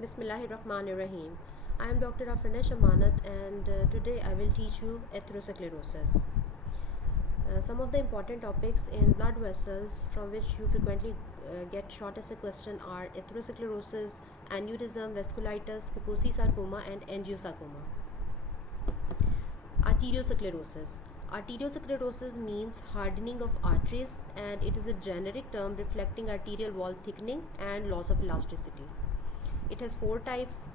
Bismillahirrahmanirrahim. I am Dr. Afranesh Amanat and today I will teach you atherosclerosis. Some of the important topics in blood vessels from which you frequently get short as a question are atherosclerosis, aneurysm, vasculitis, Kaposi sarcoma and angiosarcoma. Arteriosclerosis. Arteriosclerosis means hardening of arteries and it is a generic term reflecting arterial wall thickening and loss of elasticity. It has four types.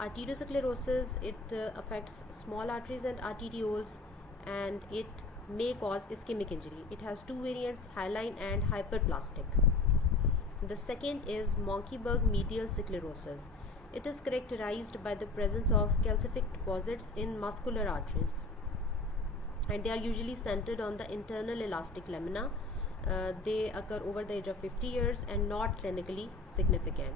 Arteriosclerosis, it affects small arteries and arterioles and it may cause ischemic injury. It has two variants, hyaline and hyperplastic. The second is Monckeberg medial sclerosis. It is characterized by the presence of calcific deposits in muscular arteries and they are usually centered on the internal elastic lamina. They occur over the age of 50 years and not clinically significant.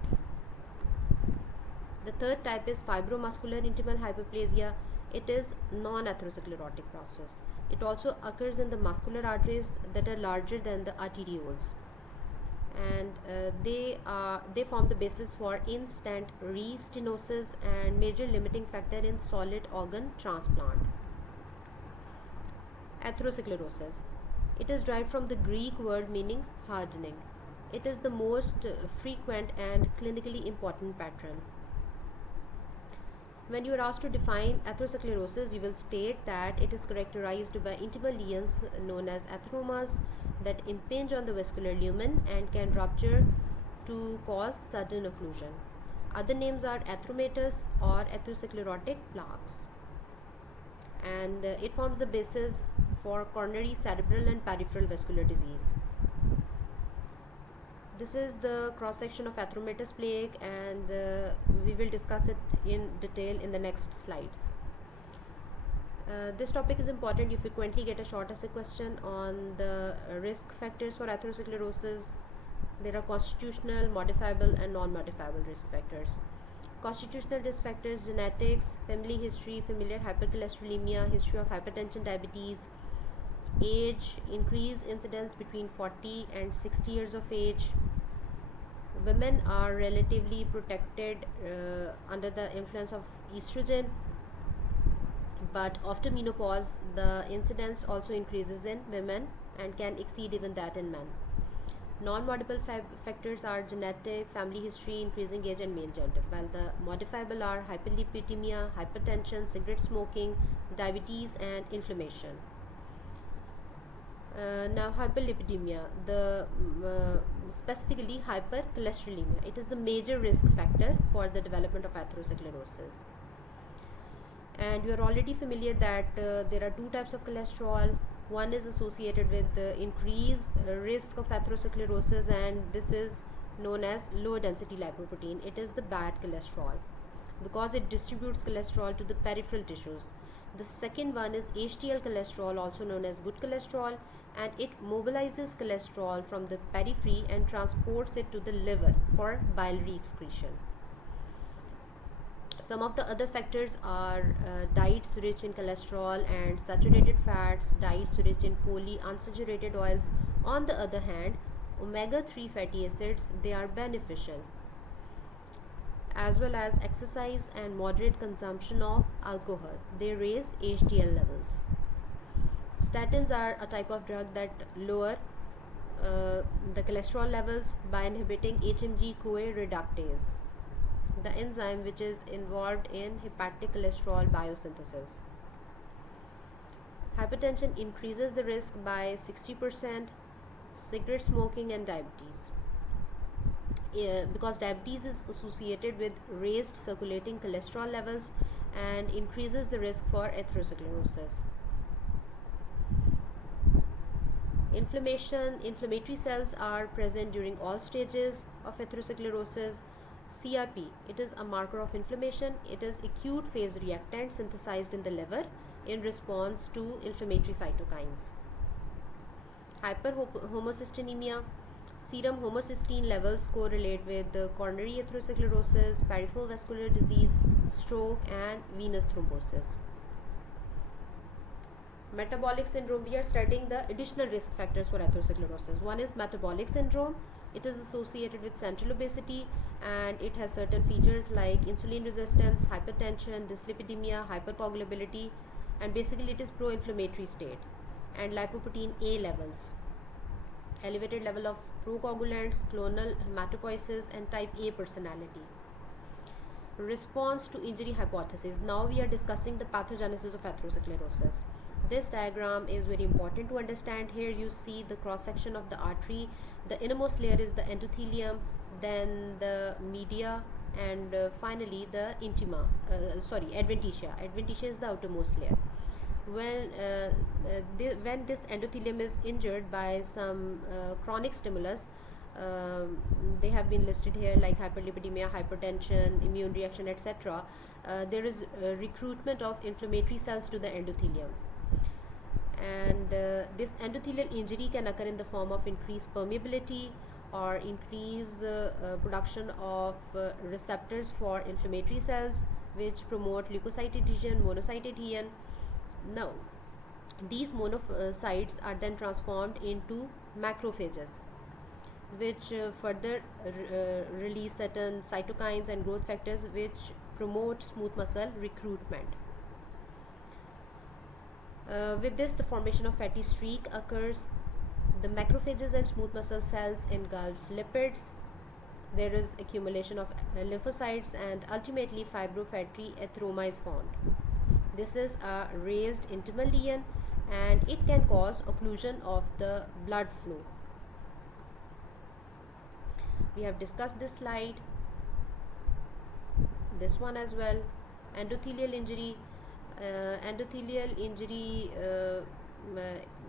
The third type is fibromuscular intimal hyperplasia. It is non-atherosclerotic process. It also occurs in the muscular arteries that are larger than the arterioles, and they form the basis for in-stent restenosis and major limiting factor in solid organ transplant. Atherosclerosis. It is derived from the Greek word meaning hardening. It is the most frequent and clinically important pattern. When you are asked to define atherosclerosis, you will state that it is characterized by intimal lesions known as atheromas that impinge on the vascular lumen and can rupture to cause sudden occlusion. Other names are atheromatous or atherosclerotic plaques. And it forms the basis for coronary, cerebral and peripheral vascular disease. This is the cross section of atheromatous plaque and we will discuss it in detail in the next slides. This topic is important. You frequently get a short essay question on the risk factors for atherosclerosis. There are constitutional, modifiable and non-modifiable risk factors. Constitutional risk factors: genetics, family history, familial hypercholesterolemia, history of hypertension, diabetes, age, increased incidence between 40 and 60 years of age. Women are relatively protected under the influence of estrogen, but after menopause the incidence also increases in women and can exceed even that in men. Non-modifiable factors are genetic, family history, increasing age and male gender, while the modifiable are hyperlipidemia, hypertension, cigarette smoking, diabetes and inflammation. Now hyperlipidemia, specifically hypercholesterolemia, it is the major risk factor for the development of atherosclerosis. And you are already familiar that there are two types of cholesterol. One is associated with the increased risk of atherosclerosis and this is known as low density lipoprotein. It is the bad cholesterol because it distributes cholesterol to the peripheral tissues. The second one is HDL cholesterol, also known as good cholesterol, and it mobilizes cholesterol from the periphery and transports it to the liver for biliary excretion. Some of the other factors are diets rich in cholesterol and saturated fats, diets rich in polyunsaturated oils. On the other hand, omega-3 fatty acids, they are beneficial, as well as exercise and moderate consumption of alcohol. They raise HDL levels. Statins are a type of drug that lower the cholesterol levels by inhibiting HMG-CoA reductase, the enzyme which is involved in hepatic cholesterol biosynthesis. Hypertension increases the risk by 60%, cigarette smoking and diabetes. Because diabetes is associated with raised circulating cholesterol levels and increases the risk for atherosclerosis. Inflammatory cells are present during all stages of atherosclerosis. CRP, it is a marker of inflammation. It is acute phase reactant synthesized in the liver in response to inflammatory cytokines. Hyperhomocystinemia, serum homocysteine levels correlate with the coronary atherosclerosis, peripheral vascular disease, stroke and venous thrombosis. Metabolic syndrome, we are studying the additional risk factors for atherosclerosis. One is metabolic syndrome. It is associated with central obesity, and it has certain features like insulin resistance, hypertension, dyslipidemia, hypercoagulability, and basically it is pro-inflammatory state, and lipoprotein A levels, elevated level of procoagulants, clonal hematopoiesis, and type A personality. Response to injury hypothesis. Now we are discussing the pathogenesis of atherosclerosis. This diagram is very important to understand. Here you see the cross section of the artery. The innermost layer is the endothelium, then the media, and finally the adventitia. Adventitia is the outermost layer. When this endothelium is injured by some chronic stimulus, they have been listed here like hyperlipidemia, hypertension, immune reaction, etc. There is recruitment of inflammatory cells to the endothelium, and this endothelial injury can occur in the form of increased permeability or increased production of receptors for inflammatory cells, which promote leukocyte adhesion, monocyte adhesion. Now, these monocytes are then transformed into macrophages, which further release certain cytokines and growth factors which promote smooth muscle recruitment. With this, the formation of fatty streak occurs. The macrophages and smooth muscle cells engulf lipids. There is accumulation of lymphocytes, and ultimately fibrofatty atheroma is formed. This is a raised intimal lesion, and it can cause occlusion of the blood flow. We have discussed this slide, this one as well. Endothelial injury.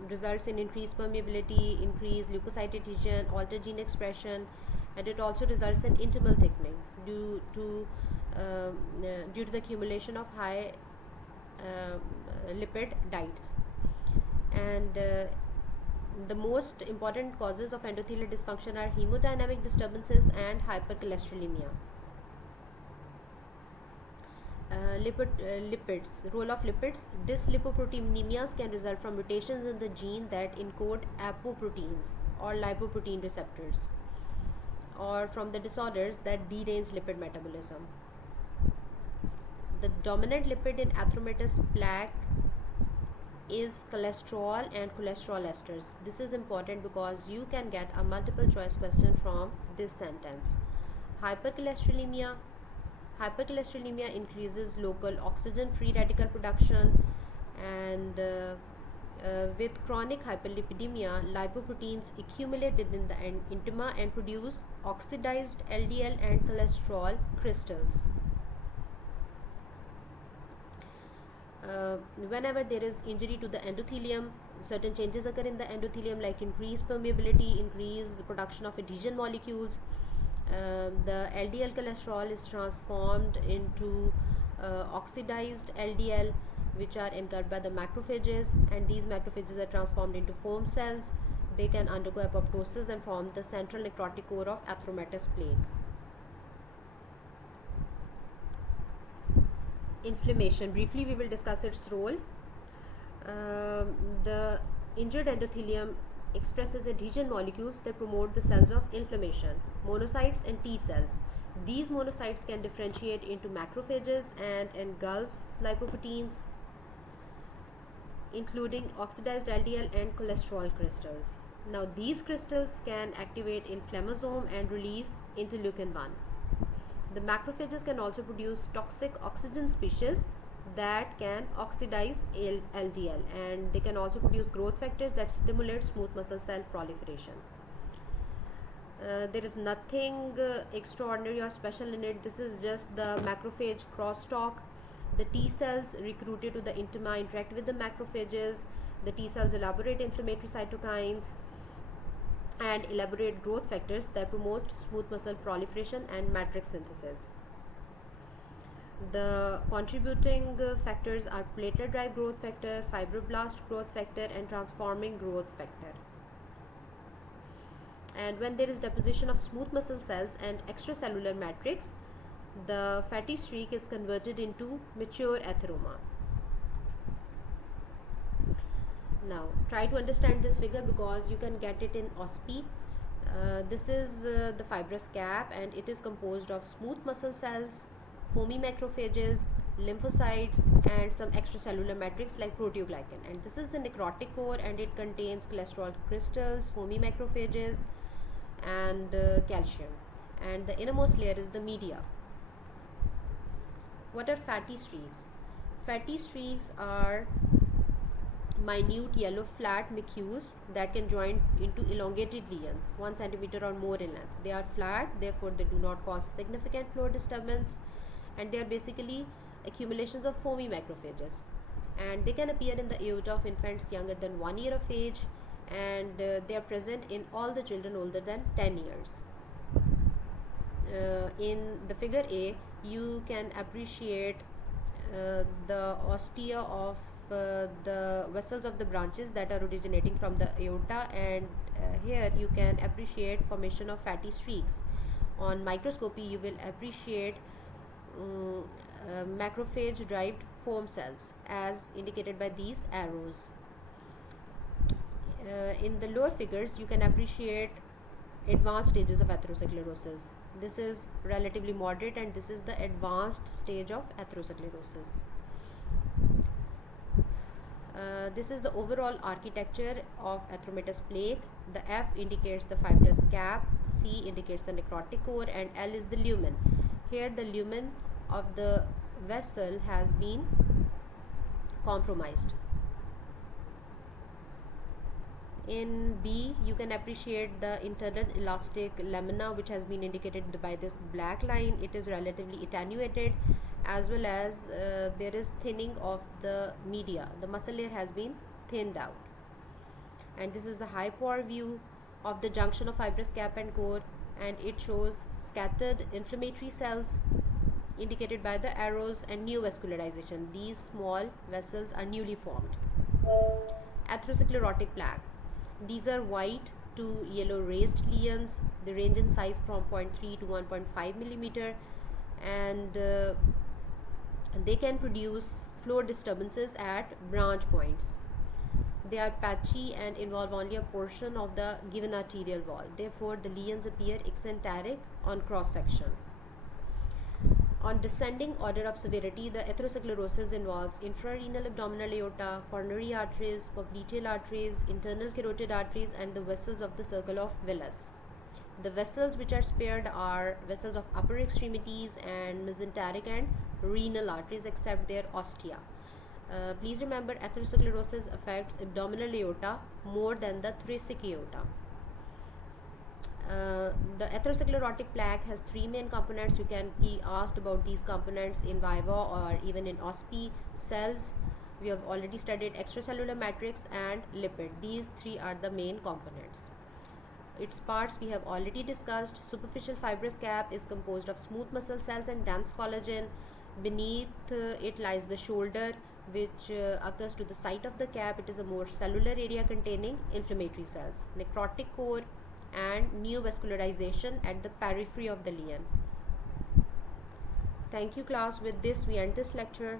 Results in increased permeability, increased leukocyte adhesion, altered gene expression, and it also results in intimal thickening due to the accumulation of high lipid diets. And the most important causes of endothelial dysfunction are hemodynamic disturbances and hypercholesterolemia. Lipids. Role of lipids. Dyslipoproteinemias can result from mutations in the gene that encode apoproteins or lipoprotein receptors, or from the disorders that derange lipid metabolism. The dominant lipid in atheromatous plaque is cholesterol and cholesterol esters. This is important because you can get a multiple choice question from this sentence. Hypercholesterolemia. Hypercholesterolemia increases local oxygen free radical production, and with chronic hyperlipidemia, lipoproteins accumulate within the intima and produce oxidized LDL and cholesterol crystals. Whenever there is injury to the endothelium, certain changes occur in the endothelium like increased permeability, increased production of adhesion molecules. The LDL cholesterol is transformed into oxidized LDL, which are engulfed by the macrophages, and these macrophages are transformed into foam cells. They can undergo apoptosis and form the central necrotic core of atheromatous plaque. Inflammation. Briefly, we will discuss its role. The injured endothelium expresses adhesion molecules that promote the cells of inflammation, monocytes and T cells. These monocytes can differentiate into macrophages and engulf lipoproteins, including oxidized LDL and cholesterol crystals. Now, these crystals can activate inflammasome and release interleukin-1. The macrophages can also produce toxic oxygen species that can oxidize LDL, and they can also produce growth factors that stimulate smooth muscle cell proliferation. There is nothing extraordinary or special in it. This is just the macrophage crosstalk. The T cells recruited to the intima interact with the macrophages. The T cells elaborate inflammatory cytokines and elaborate growth factors that promote smooth muscle proliferation and matrix synthesis. The contributing factors are platelet-derived growth factor, fibroblast growth factor, and transforming growth factor. And when there is deposition of smooth muscle cells and extracellular matrix, the fatty streak is converted into mature atheroma. Now, try to understand this figure because you can get it in OSPI. This is the fibrous cap, and it is composed of smooth muscle cells, foamy macrophages, lymphocytes, and some extracellular matrix like proteoglycan. And this is the necrotic core, and it contains cholesterol crystals, foamy macrophages, and calcium. And the innermost layer is the media. What are fatty streaks? Fatty streaks are minute yellow flat macules that can join into elongated lesions 1 centimeter or more in length. They are flat, therefore they do not cause significant flow disturbance, and they are basically accumulations of foamy macrophages, and they can appear in the aorta of infants younger than 1 year of age, and they are present in all the children older than 10 years. In the figure A, you can appreciate the ostia of the vessels of the branches that are originating from the aorta, and here you can appreciate formation of fatty streaks. On microscopy, you will appreciate macrophage derived foam cells as indicated by these arrows. In the lower figures, you can appreciate advanced stages of atherosclerosis. This is relatively moderate, and this is the advanced stage of atherosclerosis. This is the overall architecture of atheromatous plaque. The F indicates the fibrous cap, C indicates the necrotic core, and L is the lumen. Here the lumen of the vessel has been compromised. In B, you can appreciate the internal elastic lamina, which has been indicated by this black line. It is relatively attenuated, as well as there is thinning of the media. The muscle layer has been thinned out. And this is the high power view of the junction of fibrous cap and core, and it shows scattered inflammatory cells indicated by the arrows and neovascularization. These small vessels are newly formed. Atherosclerotic plaque. These are white to yellow raised lesions. They range in size from 0.3 to 1.5 millimeter, and they can produce flow disturbances at branch points. They are patchy and involve only a portion of the given arterial wall. Therefore, the lesions appear eccentric on cross section. On descending order of severity, the atherosclerosis involves infrarenal abdominal aorta, coronary arteries, popliteal arteries, internal carotid arteries, and the vessels of the circle of Willis. The vessels which are spared are vessels of upper extremities and mesenteric and renal arteries, except their ostia. Please remember, atherosclerosis affects abdominal aorta more than the thoracic aorta. The atherosclerotic plaque has 3 main components. You can be asked about these components in viva or even in OSPE. Cells, we have already studied extracellular matrix and lipid. These 3 are the main components. Its parts we have already discussed. Superficial fibrous cap is composed of smooth muscle cells and dense collagen. Beneath it lies the shoulder, which occurs to the site of the cap. It is a more cellular area containing inflammatory cells. Necrotic core and neovascularization at the periphery of the lesion. Thank you, class. With this, we end this lecture.